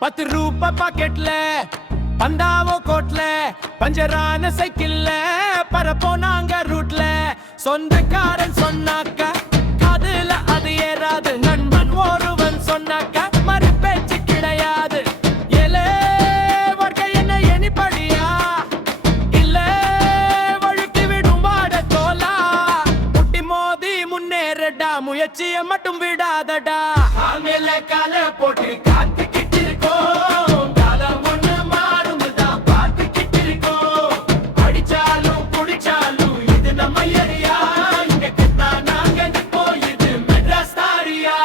₹10 பாக்கெட்ல பந்தாவோ கோட்ல பஞ்சரான சைக்கிள்ல பரப்போனாங்க ரூட்ல சொந்தக்காரன் சொன்னாக்க அதுல அது ஏறாது நண்பன் ஒருவன் சொன்னாக்க மறு பேச்சு கிடையாது எலே வாழ்க்கை என்ன எனிப்படியா இல்ல வழுக்கி விடும் வாட தோலா முட்டி மோதி முன்னேறடா முயற்சியை மட்டும் விடாதடா ஆங்கில கால போட்டு காத்துக்கிட்டு இருக்கோம் காலம் ஒண்ணு மாறும்தான் பார்த்துக்கிட்டு இருக்கோம் அடிச்சாலும் புடிச்சாலும் இது நம்ம ஏரியா இங்க கிட்டா நாங்க நிப்போம் இது மெட்ராஸ் தாரியா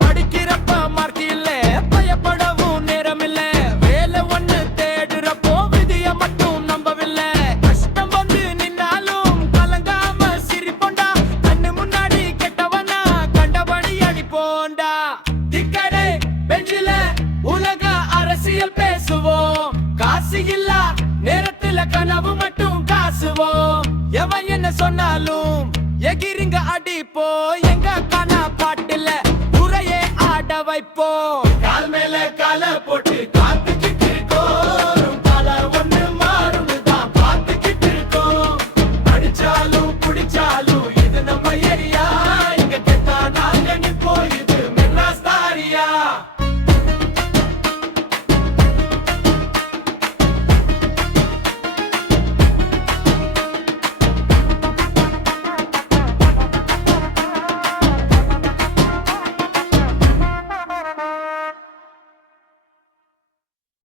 படிக்கிறப்ப மார்க் இல்ல பயப்படவும் நேரம் இல்ல வேலை ஒண்ணு தேடுறப்போ விதிய மட்டும் நம்பவில்லை கஷ்டம் வந்து நின்னாலும் கலங்காம சிரிப்போண்டா கண்ணு முன்னாடி கெட்டவனா கண்டபடி அடிப்போண்டா திக்கடை பெஞ்சில உலக அரசியல் பேசுவோம் காசு இல்ல நேரத்துல கனவு மட்டும் காசுவோம் எவன் என்ன சொன்னாலும் எகிரிங்க அடிப்போ எங்க கனவு